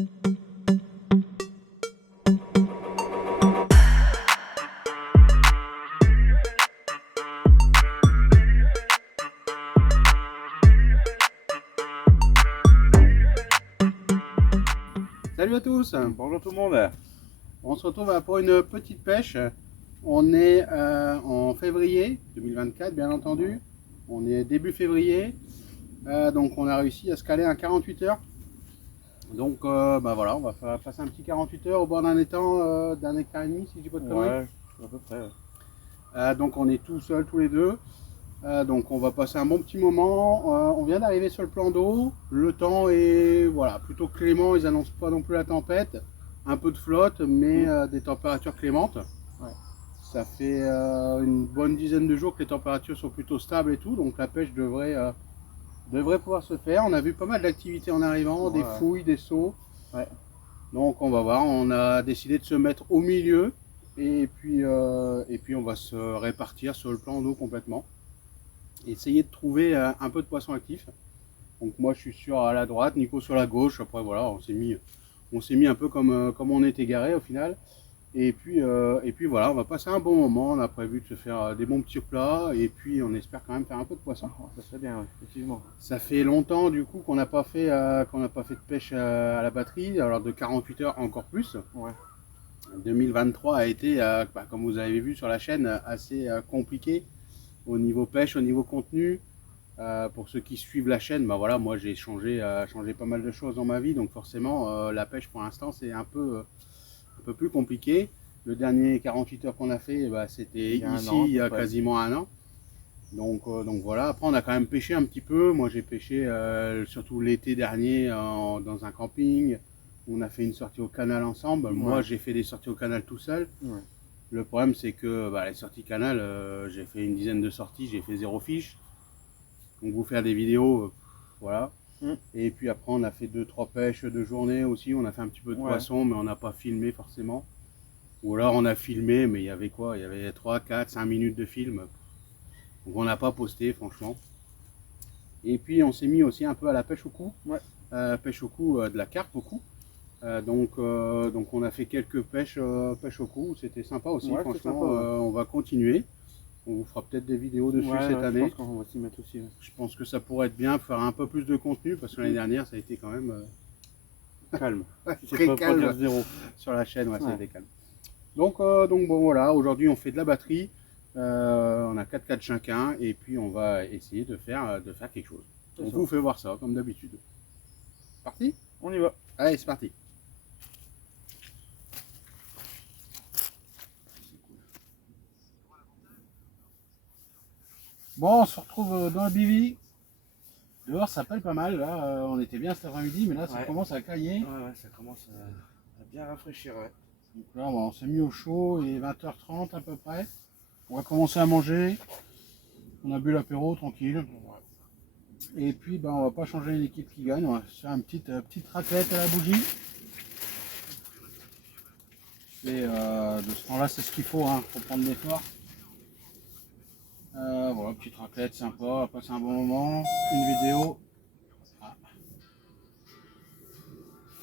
Salut à tous, Bonjour tout le monde. on se retrouve pour une petite pêche. On est en février 2024 bien entendu, on est début février, donc on a réussi à se caler un 48 heures. Donc voilà, on va passer un petit 48 heures au bord d'un étang d'un hectare et demi si je dis pas de conneries. Ouais, à peu près. Donc on est tout seuls tous les deux. Donc on va passer un bon petit moment. On vient d'arriver sur le plan d'eau. Le temps est voilà, plutôt clément, ils annoncent pas non plus la tempête. Un peu de flotte, mais des températures clémentes. Ouais. Ça fait une bonne dizaine de jours que les températures sont plutôt stables et tout, donc la pêche devrait pouvoir se faire. On a vu pas mal d'activités en arrivant, Ouais. des fouilles, des sauts. Ouais. Donc on va voir, on a décidé de se mettre au milieu et puis on va se répartir sur le plan d'eau complètement. Essayer de trouver un peu de poisson actif. Donc moi je suis sur à la droite, Nico sur la gauche. Après voilà, on s'est mis un peu comme on était garé au final. Et puis voilà, on va passer un bon moment. On a prévu de se faire des bons petits plats et puis on espère quand même faire un peu de poisson. Ça serait bien, ouais, effectivement. Ça fait longtemps du coup qu'on n'a pas fait de pêche à la batterie. Alors de 48 heures encore plus. Ouais. 2023 a été, comme vous avez vu sur la chaîne, assez compliqué au niveau pêche, au niveau contenu. Pour ceux qui suivent la chaîne, voilà, moi j'ai changé pas mal de choses dans ma vie, donc forcément la pêche pour l'instant c'est un peu plus compliqué. Le dernier 48 heures qu'on a fait, c'était ici il y a quasiment un an. Donc voilà, après on a quand même pêché un petit peu. Moi j'ai pêché surtout l'été dernier dans un camping. On a fait une sortie au canal ensemble. Ouais. Moi j'ai fait des sorties au canal tout seul. Ouais. Le problème c'est que les sorties canal, j'ai fait une dizaine de sorties, j'ai fait 0 fiche. Donc vous faire des vidéos, voilà. Et puis après on a fait 2-3 pêches de journée aussi, on a fait un petit peu de poisson, mais on n'a pas filmé forcément. Ou alors on a filmé, mais il y avait quoi? Il y avait 3, 4, 5 minutes de film. Donc on n'a pas posté franchement. Et puis on s'est mis aussi un peu à la pêche au cou. Ouais. Pêche au cou, de la carpe au cou. Donc on a fait quelques pêches au cou, c'était sympa aussi, franchement. Sympa, on va continuer. On vous fera peut-être des vidéos dessus cette année. Je pense qu'on va s'y mettre aussi. Je pense que ça pourrait être bien, faire un peu plus de contenu, parce que l'année dernière ça a été quand même calme. Très calme zéro. Sur la chaîne, ça a été calme. Donc bon voilà, aujourd'hui on fait de la batterie. On a 4 chacun et puis on va essayer de faire quelque chose. On vous fait voir ça comme d'habitude. Parti? On y va. Allez, c'est parti. Bon, on se retrouve dans le bivy. Dehors ça pèle pas mal, là on était bien cet après-midi, mais là ça commence à cailler. Ouais, ça commence à bien rafraîchir, ouais. Donc là on s'est mis au chaud, il est 20h30 à peu près. On va commencer à manger. On a bu l'apéro tranquille. Et puis on va pas changer l'équipe qui gagne, on va se faire une petite raclette à la bougie. Et de ce temps-là c'est ce qu'il faut pour prendre l'effort. Voilà, petite raclette sympa, on va passer un bon moment, une vidéo.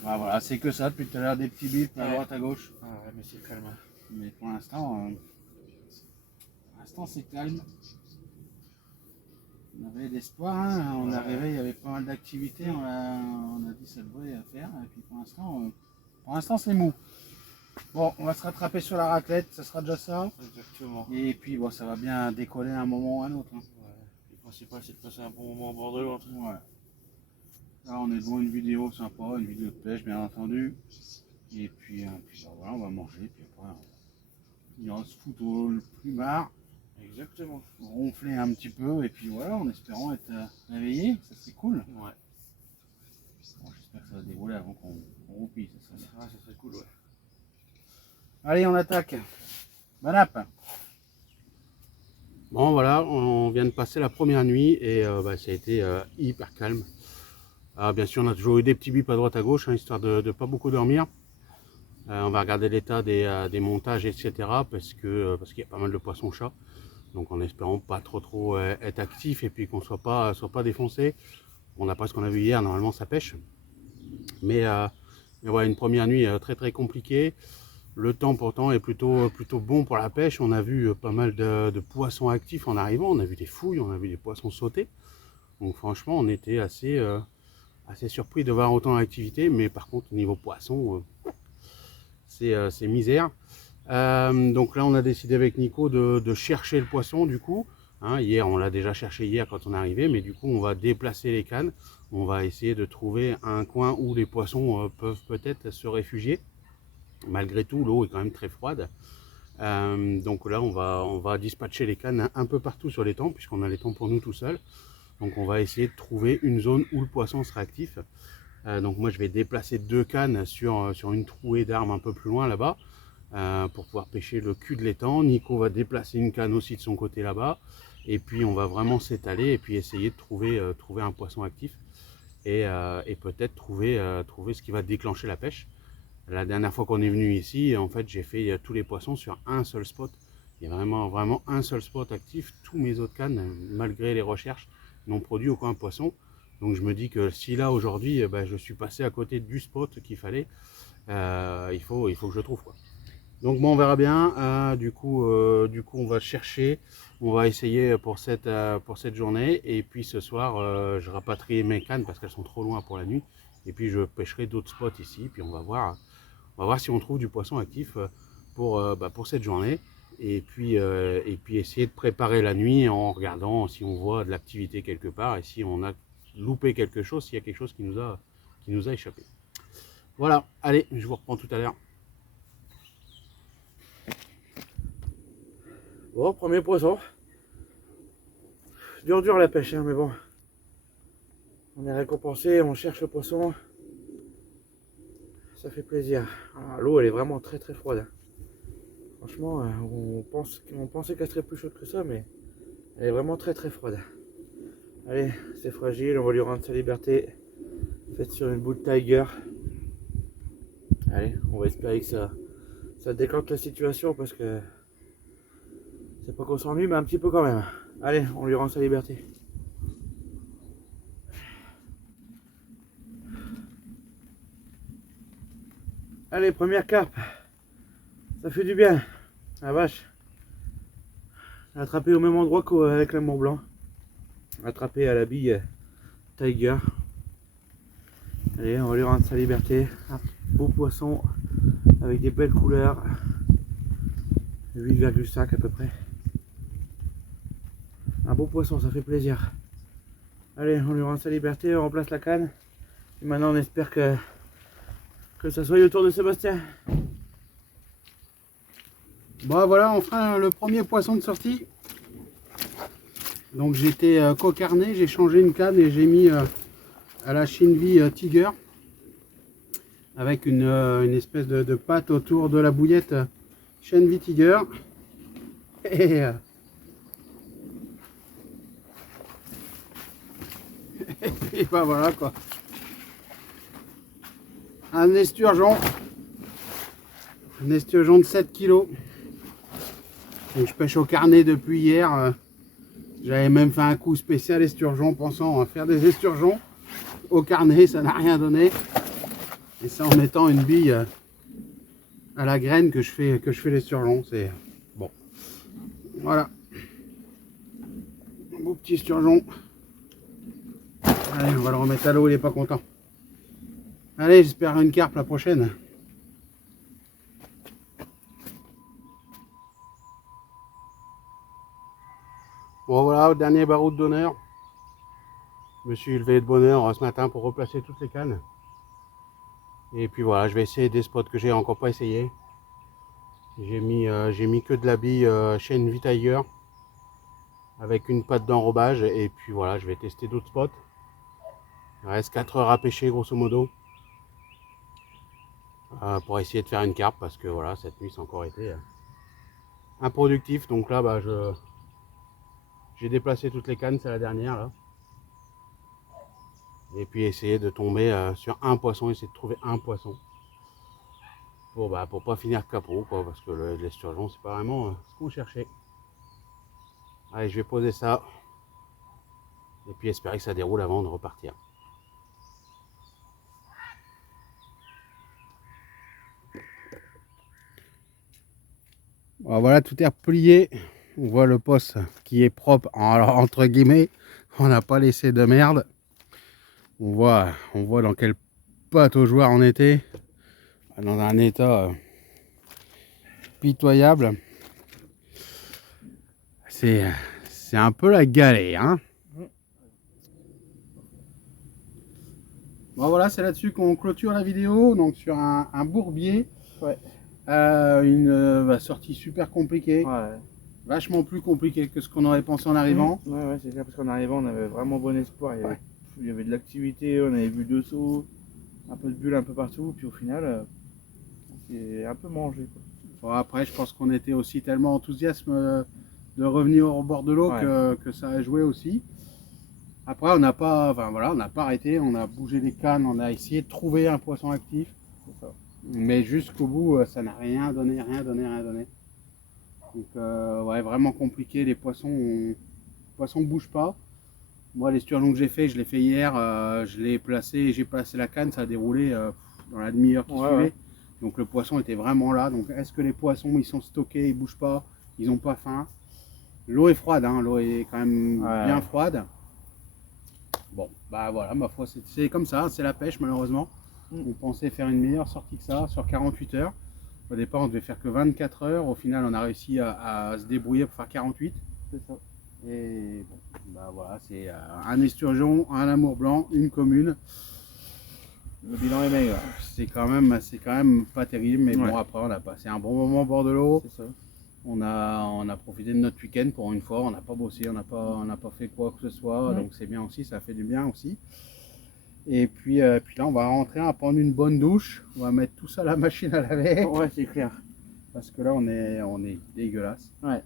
Voilà, c'est que ça depuis tout à l'heure, des petits bips à droite à gauche. Ah ouais, mais c'est calme. Mais pour l'instant c'est calme. On avait l'espoir, on est arrivé, il y avait pas mal d'activités, on a dit ça devrait faire, et puis pour l'instant c'est mou. Bon, on va se rattraper sur la raclette, ça sera déjà ça. Exactement. Et puis ça va bien décoller à un moment ou à un autre. Ouais. Le principal c'est de passer un bon moment au bord de l'eau. Ouais. Là on est devant une vidéo sympa, une vidéo de pêche bien entendu. Et puis voilà, on va manger, puis après il va se foutre le plumard. Exactement. Ronfler un petit peu, et puis voilà, en espérant être réveillé, ça c'est cool. Ouais. Bon, j'espère que ça va dérouler avant qu'on roupille, ça serait cool, ouais. Allez, on attaque. Bon app. Bon voilà, on vient de passer la première nuit et ça a été hyper calme. Alors, bien sûr, on a toujours eu des petits bips à droite à gauche, histoire de ne pas beaucoup dormir. On va regarder l'état des montages, etc. parce qu'il y a pas mal de poissons-chats. Donc en espérant pas trop être actif et puis qu'on soit pas défoncé. On n'a pas ce qu'on a vu hier, normalement ça pêche. Mais Mais voilà, une première nuit très compliquée. Le temps pourtant est plutôt bon pour la pêche. On a vu pas mal de poissons actifs en arrivant. On a vu des fouilles, on a vu des poissons sauter. Donc franchement, on était assez surpris de voir autant d'activité. Mais par contre, au niveau poisson, c'est misère. Donc là, on a décidé avec Nico de chercher le poisson du coup. Hein, hier, on l'a déjà cherché hier quand on est arrivé, mais du coup, on va déplacer les cannes. On va essayer de trouver un coin où les poissons peuvent peut-être se réfugier. Malgré tout, l'eau est quand même très froide. Donc là, on va dispatcher les cannes un peu partout sur l'étang, puisqu'on a l'étang pour nous tout seul. Donc on va essayer de trouver une zone où le poisson sera actif. Donc moi, je vais déplacer 2 cannes sur une trouée d'arbres un peu plus loin là-bas. Pour pouvoir pêcher le cul de l'étang. Nico va déplacer une canne aussi de son côté là-bas. Et puis on va vraiment s'étaler et puis essayer de trouver un poisson actif. Et peut-être trouver ce qui va déclencher la pêche. La dernière fois qu'on est venu ici, en fait, j'ai fait tous les poissons sur un seul spot. Il y a vraiment un seul spot actif. Tous mes autres cannes, malgré les recherches, n'ont produit aucun poisson. Donc je me dis que si là aujourd'hui, je suis passé à côté du spot qu'il fallait, il faut que je trouve quoi. Donc bon, on verra bien. Du coup, on va chercher, on va essayer pour cette journée. Et puis ce soir, je rapatrie mes cannes parce qu'elles sont trop loin pour la nuit. Et puis je pêcherai d'autres spots ici. Puis on va voir si on trouve du poisson actif pour cette journée. Et puis essayer de préparer la nuit en regardant si on voit de l'activité quelque part et si on a loupé quelque chose, s'il y a quelque chose qui nous a échappé. Voilà, allez, je vous reprends tout à l'heure. Bon, premier poisson. Dur la pêche, hein, mais bon. On est récompensé, on cherche le poisson. Ça fait plaisir. L'eau, elle est vraiment très froide. Franchement, on pensait qu'elle serait plus chaude que ça, mais elle est vraiment très froide. Allez, c'est fragile, on va lui rendre sa liberté. Faite sur une boule Tiger. Allez, on va espérer que ça décante la situation parce que c'est pas qu'on s'ennuie, mais un petit peu quand même. Allez, on lui rend sa liberté. Allez, première carpe. Ça fait du bien. La vache. Attrapé au même endroit qu'avec le Mont Blanc. Attrapé à la bille Tiger. Allez, on va lui rendre sa liberté. Un beau poisson avec des belles couleurs. 8,5 à peu près. Un beau poisson, ça fait plaisir. Allez, on lui rend sa liberté, on remplace la canne. Et maintenant, on espère que ça soit le tour de Sébastien. Bon, voilà, enfin le premier poisson de sortie. Donc j'étais cocarné, j'ai changé une canne et j'ai mis à la Shinvi Tiger avec une espèce de pâte autour de la bouillette Shinvi Tiger. Et puis bah voilà quoi. Un esturgeon de 7 kg. Donc je pêche au carnet depuis hier. J'avais même fait un coup spécial esturgeon pensant faire des esturgeons au carnet, ça n'a rien donné. Et c'est en mettant une bille à la graine que je fais l'esturgeon. C'est bon. Voilà. Un beau petit esturgeon. Allez, on va le remettre à l'eau, il n'est pas content. Allez, j'espère une carpe la prochaine. Bon voilà, dernier baroud d'honneur. Je me suis levé de bonne heure ce matin pour replacer toutes les cannes. Et puis voilà, je vais essayer des spots que j'ai encore pas essayé. J'ai mis que de la bille Shinvi Tiger avec une pâte d'enrobage. Et puis voilà, je vais tester d'autres spots. Il reste 4 heures à pêcher grosso modo. Pour essayer de faire une carpe parce que voilà, cette nuit ça a encore été improductif. Donc là, j'ai déplacé toutes les cannes, c'est la dernière là. Et puis essayer de tomber sur un poisson, essayer de trouver un poisson. Pour pas finir capot quoi, parce que l'esturgeon c'est pas vraiment ce qu'on cherchait. Allez, je vais poser ça. Et puis espérer que ça déroule avant de repartir. Bon, voilà, tout est replié. On voit le poste qui est propre. Alors, entre guillemets, on n'a pas laissé de merde. On voit dans quel pâte aux joueurs on était. Dans un état pitoyable. C'est un peu la galère, hein. Bon, voilà, c'est là-dessus qu'on clôture la vidéo. Donc sur un bourbier. Ouais. Une sortie super compliquée. Ouais. Vachement plus compliquée que ce qu'on aurait pensé en arrivant. Ouais, c'est clair, parce qu'en arrivant, on avait vraiment bon espoir. Il y avait de l'activité, on avait vu 2 sauts, un peu de bulles un peu partout, puis au final, on s'est un peu mangé, quoi. Bon, après, je pense qu'on était aussi tellement enthousiasme de revenir au bord de l'eau que ça a joué aussi. Après, on n'a pas, on n'a pas arrêté, on a bougé les cannes, on a essayé de trouver un poisson actif. C'est ça. Mais jusqu'au bout, ça n'a rien donné. Donc, ouais, vraiment compliqué. Les poissons bougent pas. Moi, les sturgeons que j'ai fait, je l'ai fait hier. J'ai placé la canne, ça a déroulé dans la demi-heure qui suivait. Ouais. Donc, le poisson était vraiment là. Donc, est-ce que les poissons, ils sont stockés, ils bougent pas, ils n'ont pas faim? L'eau est froide, hein, l'eau est quand même bien froide. Bon, bah voilà, ma foi, c'est comme ça, c'est la pêche malheureusement. On pensait faire une meilleure sortie que ça sur 48 heures. Au départ, on devait faire que 24 heures. Au final, on a réussi à se débrouiller pour faire 48. C'est ça. Et bon, bah voilà, c'est un esturgeon, un amour blanc, une commune. Le bilan est meilleur. C'est quand même pas terrible, mais bon, après, on a passé un bon moment au bord de l'eau. C'est ça. On a profité de notre week-end pour une fois. On n'a pas bossé, on n'a pas fait quoi que ce soit. Donc c'est bien aussi, ça fait du bien aussi. Et puis là, on va rentrer, on va prendre une bonne douche. On va mettre tout ça à la machine à laver. Ouais, c'est clair. Parce que là, on est dégueulasse. Ouais.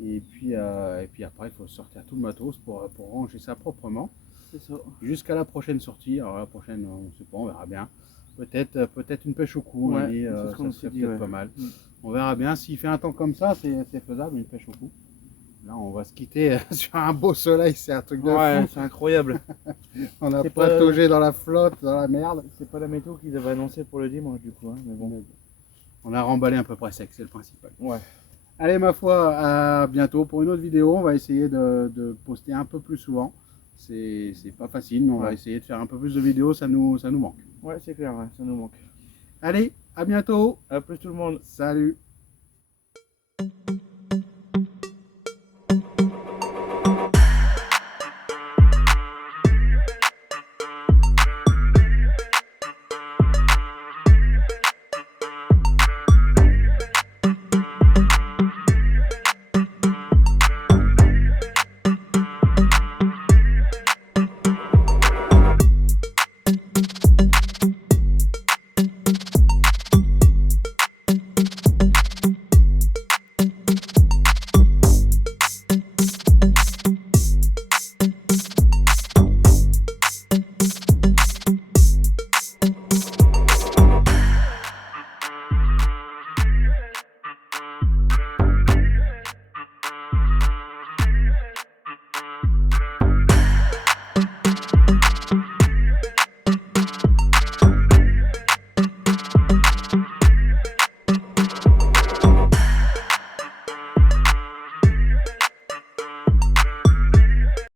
Et puis après, il faut sortir tout le matos pour ranger ça proprement. C'est ça. Jusqu'à la prochaine sortie. Alors la prochaine, on ne sait pas, on verra bien. Peut-être une pêche au cou. Ouais, ça serait peut-être pas mal. On verra bien. S'il fait un temps comme ça, c'est faisable, une pêche au cou. Là, on va se quitter sur un beau soleil, c'est un truc de fou. C'est incroyable. On a pataugé dans la flotte, dans la merde. C'est pas la météo qu'ils avaient annoncé pour le dimanche du coup, hein, mais bon. On a remballé à peu près sec, c'est le principal. Ouais. Allez, ma foi, à bientôt pour une autre vidéo. On va essayer de poster un peu plus souvent. C'est pas facile, mais on va essayer de faire un peu plus de vidéos, ça nous manque. Ouais, c'est clair, ça nous manque. Allez, à bientôt. À plus tout le monde. Salut.